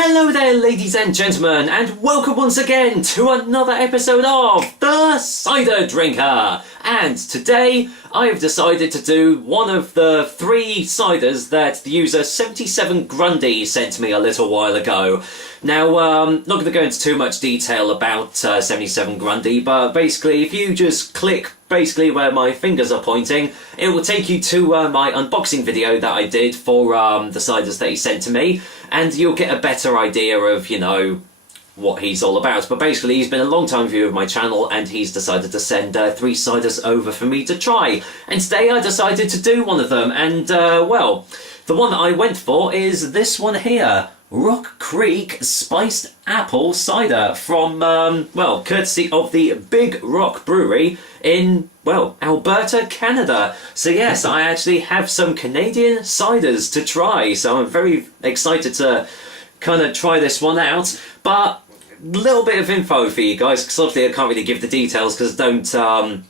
Hello there, ladies and gentlemen, and welcome once again to another episode of The Cider Drinker. And today I have decided to do one of the 3 ciders that the user 77 Grundy sent me a little while ago. Now, not going to go into too much detail about 77 Grundy, but basically if you just click basically where my fingers are pointing, it will take you to my unboxing video that I did for the ciders that he sent to me, and you'll get a better idea of, you know, what he's all about. But basically he's been a long time viewer of my channel and he's decided to send 3 ciders over for me to try, and today I decided to do one of them. And well, the one that I went for is this one here, Rock Creek Spiced Apple Cider from, well, courtesy of the Big Rock Brewery in, well, Alberta, Canada. So yes, I actually have some Canadian ciders to try, so I'm very excited to kind of try this one out. But a little bit of info for you guys, because obviously I can't really give the details because I don't,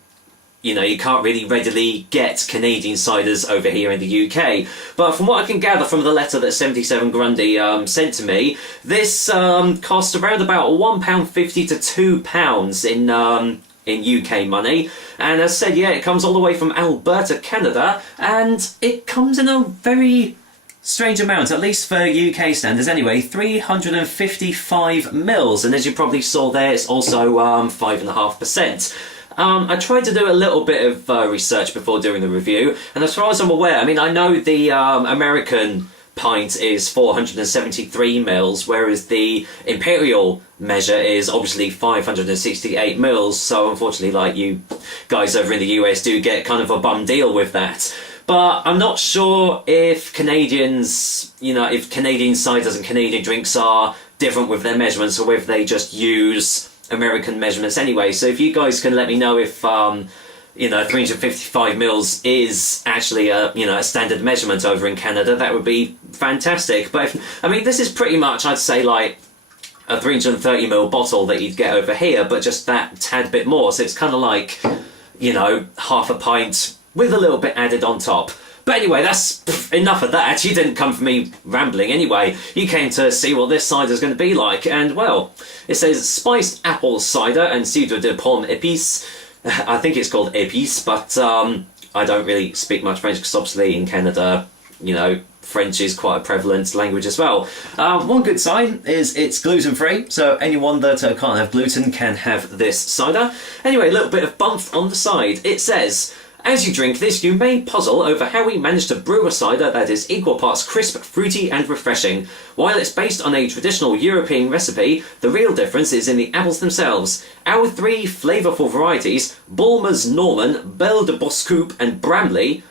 you know, you can't really readily get Canadian ciders over here in the UK. But from what I can gather from the letter that 77 Grundy sent to me, this cost around about £1.50 to £2 in UK money. And as I said, yeah, it comes all the way from Alberta, Canada, and it comes in a very strange amount, at least for UK standards anyway, 355 mils, and as you probably saw there, it's also 5.5%. I tried to do a little bit of research before doing the review, and as far as I'm aware, I mean, I know the American pint is 473 mils, whereas the imperial measure is obviously 568 mils, so unfortunately, like, you guys over in the US do get kind of a bum deal with that. But I'm not sure if Canadians, you know, if Canadian ciders and Canadian drinks are different with their measurements, or if they just use American measurements anyway. So if you guys can let me know if, you know, 355 mils is actually a, you know, a standard measurement over in Canada, that would be fantastic. But if, I mean, this is pretty much, I'd say, like a 330ml bottle that you'd get over here, but just that tad bit more. So it's kind of like, you know, half a pint with a little bit added on top. But anyway, that's enough of that. You didn't come for me rambling anyway. You came to see what this cider is going to be like. And, well, it says spiced apple cider and cidre de pomme épice. I think it's called épice, but I don't really speak much French because obviously in Canada, you know, French is quite a prevalent language as well. One good sign is it's gluten-free, so anyone that can't have gluten can have this cider. Anyway, a little bit of bump on the side. It says, as you drink this, you may puzzle over how we managed to brew a cider that is equal parts crisp, fruity and refreshing. While it's based on a traditional European recipe, the real difference is in the apples themselves. Our 3 flavourful varieties, Bulmers Norman, Belle de Bouscoupe and Bramley.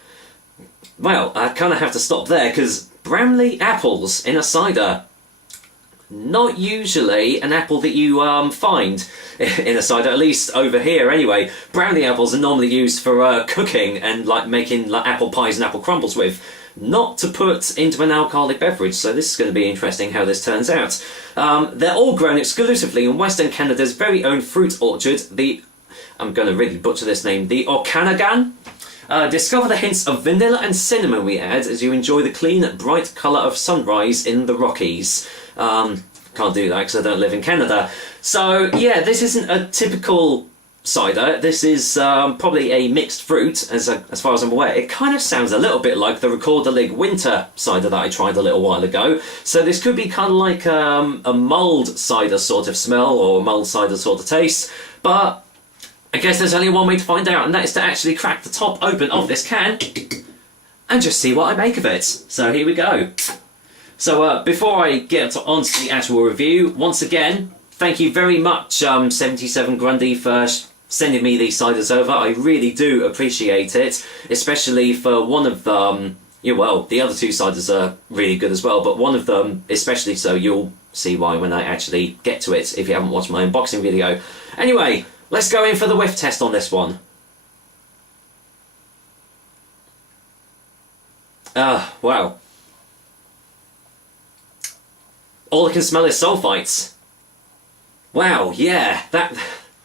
Well, I kind of have to stop there, because Bramley apples in a cider, not usually an apple that you find in a cider, at least over here anyway. Bramley apples are normally used for cooking and like making like apple pies and apple crumbles with, not to put into an alcoholic beverage. So this is going to be interesting how this turns out. They're all grown exclusively in Western Canada's very own fruit orchard, the, I'm going to really butcher this name, the Okanagan. Discover the hints of vanilla and cinnamon we add as you enjoy the clean, bright colour of sunrise in the Rockies. Can't do that because I don't live in Canada. So yeah, this isn't a typical cider. This is probably a mixed fruit, as far as I'm aware. It kind of sounds a little bit like the Record the Lig winter cider that I tried a little while ago. So this could be kind of like a mulled cider sort of smell, or a mulled cider sort of taste. But I guess there's only one way to find out, and that is to actually crack the top open of this can and just see what I make of it. So here we go. So before I get onto the actual review, once again, thank you very much 77 Grundy for sending me these ciders over. I really do appreciate it, especially for one of them. Yeah, well, the other 2 ciders are really good as well, but one of them especially so. You'll see why when I actually get to it if you haven't watched my unboxing video. Anyway, let's go in for the whiff test on this one. Wow. All I can smell is sulfites. Wow, yeah,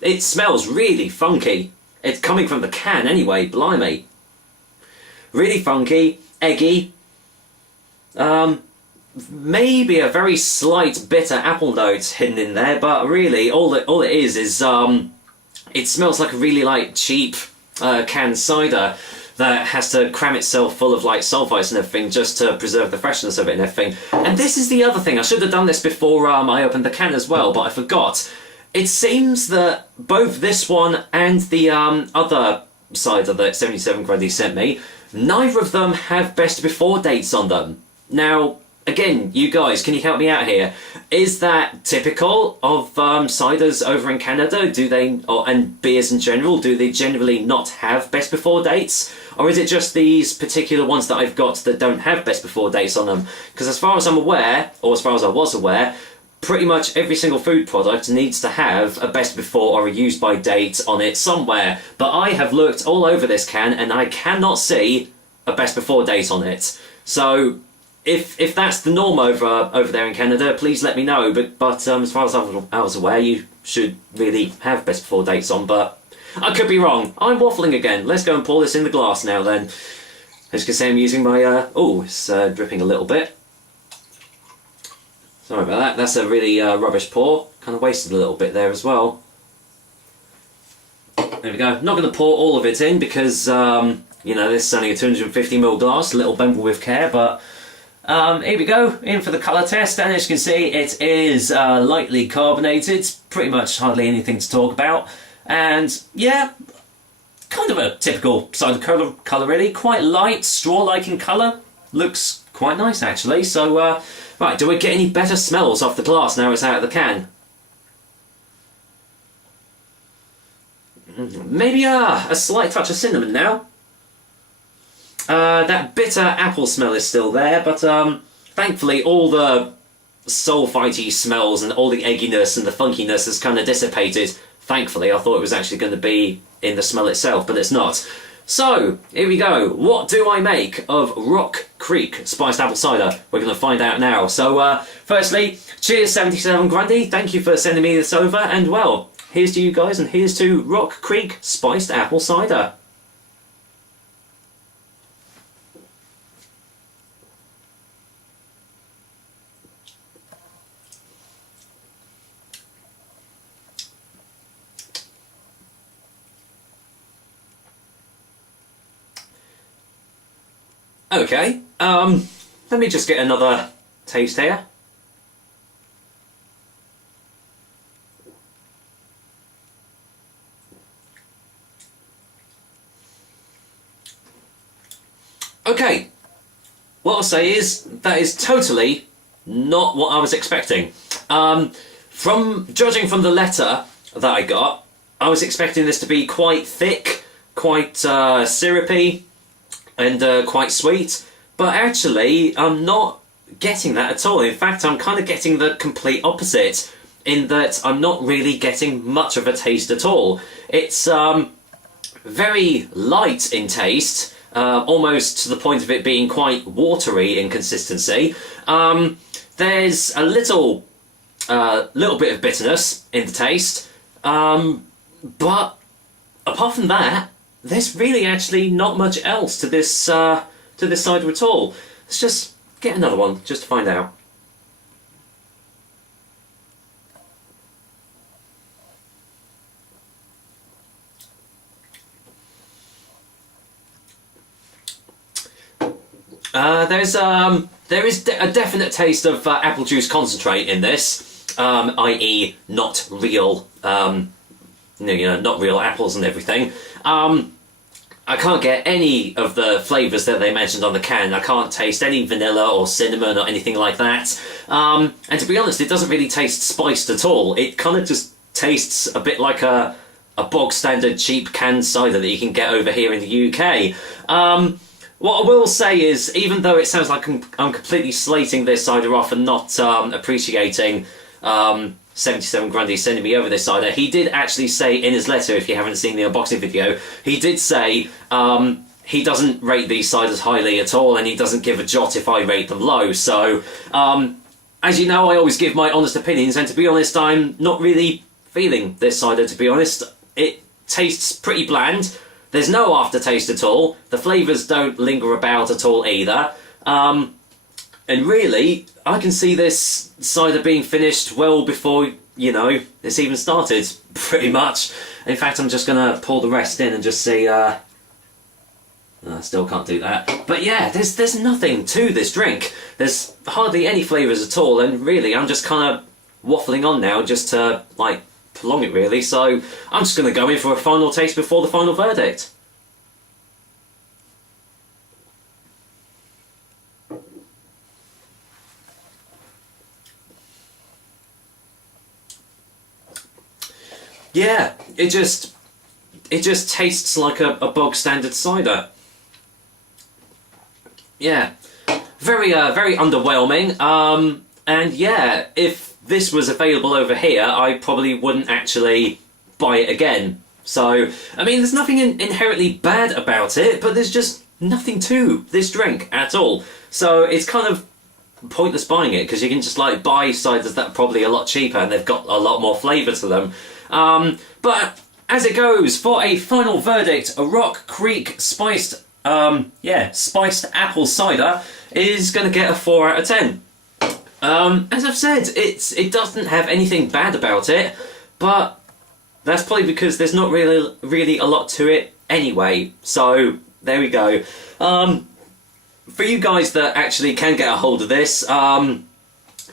it smells really funky. It's coming from the can anyway, blimey. Really funky, eggy. maybe a very slight bitter apple note hidden in there, but really all it is it smells like a really like cheap canned cider that has to cram itself full of like sulfites and everything just to preserve the freshness of it and everything. And this is the other thing, I should have done this before I opened the can as well, but I forgot. It seems that both this one and the other cider that 77 Grundy sent me, neither of them have best before dates on them. Now, again, you guys, can you help me out here? Is that typical of ciders over in Canada? Do they, and beers in general, do they generally not have best before dates? Or is it just these particular ones that I've got that don't have best before dates on them? Because as far as I'm aware, or as far as I was aware, pretty much every single food product needs to have a best before or a use by date on it somewhere. But I have looked all over this can and I cannot see a best before date on it. So if that's the norm over there in Canada, please let me know. But as far as I was aware, you should really have best before dates on, but I could be wrong. I'm waffling again. Let's go and pour this in the glass now then. As you can see, I'm using my, it's dripping a little bit. Sorry about that, that's a really rubbish pour. Kind of wasted a little bit there as well. There we go. Not going to pour all of it in because, you know, this is only a 250ml glass, a little bendable with care, but here we go, in for the colour test, and as you can see, it is lightly carbonated, pretty much hardly anything to talk about, and yeah, kind of a typical cider colour really, quite light, straw-like in colour, looks quite nice actually. So right, do we get any better smells off the glass now it's out of the can? Maybe a slight touch of cinnamon now. That bitter apple smell is still there, but thankfully all the sulfitey smells and all the egginess and the funkiness has kind of dissipated. Thankfully, I thought it was actually going to be in the smell itself, but it's not. So, here we go. What do I make of Rock Creek Spiced Apple Cider? We're going to find out now. So, firstly, cheers 77 Grundy. Thank you for sending me this over, and well, here's to you guys, and here's to Rock Creek Spiced Apple Cider. Okay, let me just get another taste here. Okay, what I'll say is, that is totally not what I was expecting. From judging from the letter that I got, I was expecting this to be quite thick, quite syrupy, and quite sweet, but actually I'm not getting that at all. In fact, I'm kind of getting the complete opposite, in that I'm not really getting much of a taste at all. It's very light in taste, almost to the point of it being quite watery in consistency. There's a little bit of bitterness in the taste, but apart from that, there's really actually not much else to this cider at all. Let's just get another one just to find out. There is a definite taste of apple juice concentrate in this, i.e. not real, not real apples and everything. I can't get any of the flavours that they mentioned on the can. I can't taste any vanilla or cinnamon or anything like that. And to be honest, it doesn't really taste spiced at all. It kind of just tastes a bit like a bog standard cheap canned cider that you can get over here in the UK. What I will say is, even though it sounds like I'm completely slating this cider off and not appreciating 77 Grundy sending me over this cider, he did actually say in his letter, if you haven't seen the unboxing video, he did say he doesn't rate these ciders highly at all, and he doesn't give a jot if I rate them low. So, as you know, I always give my honest opinions, and to be honest, I'm not really feeling this cider, to be honest. It tastes pretty bland. There's no aftertaste at all. The flavours don't linger about at all either. And really, I can see this cider being finished well before, you know, it's even started, pretty much. In fact, I'm just going to pour the rest in and just see... I still can't do that. But yeah, there's nothing to this drink. There's hardly any flavours at all, and really, I'm just kind of waffling on now just to, like, prolong it, really. So I'm just going to go in for a final taste before the final verdict. Yeah, it just tastes like a bog standard cider. Yeah, very underwhelming. And yeah, if this was available over here, I probably wouldn't actually buy it again. So, I mean, there's nothing inherently bad about it, but there's just nothing to this drink at all. So it's kind of pointless buying it, because you can just like buy ciders that are probably a lot cheaper and they've got a lot more flavour to them. But as it goes, for a final verdict, a Rock Creek spiced apple cider is going to get a 4 out of 10. As I've said, it doesn't have anything bad about it, but that's probably because there's not really a lot to it anyway. So there we go. For you guys that actually can get a hold of this,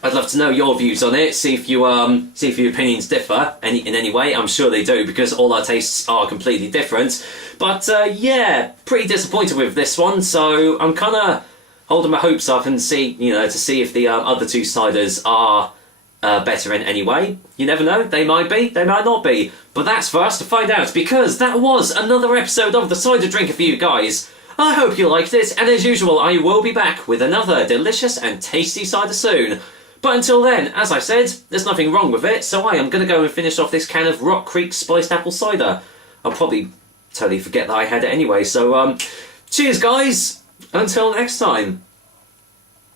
I'd love to know your views on it. See if your opinions differ in any way. I'm sure they do, because all our tastes are completely different. But yeah, pretty disappointed with this one. So I'm kind of holding my hopes up and see if the other two ciders are better in any way. You never know. They might be. They might not be. But that's for us to find out, because that was another episode of the Cider Drinker for you guys. I hope you liked it, and as usual, I will be back with another delicious and tasty cider soon. But until then, as I said, there's nothing wrong with it, so I am going to go and finish off this can of Rock Creek spiced apple cider. I'll probably totally forget that I had it anyway, so cheers guys, until next time.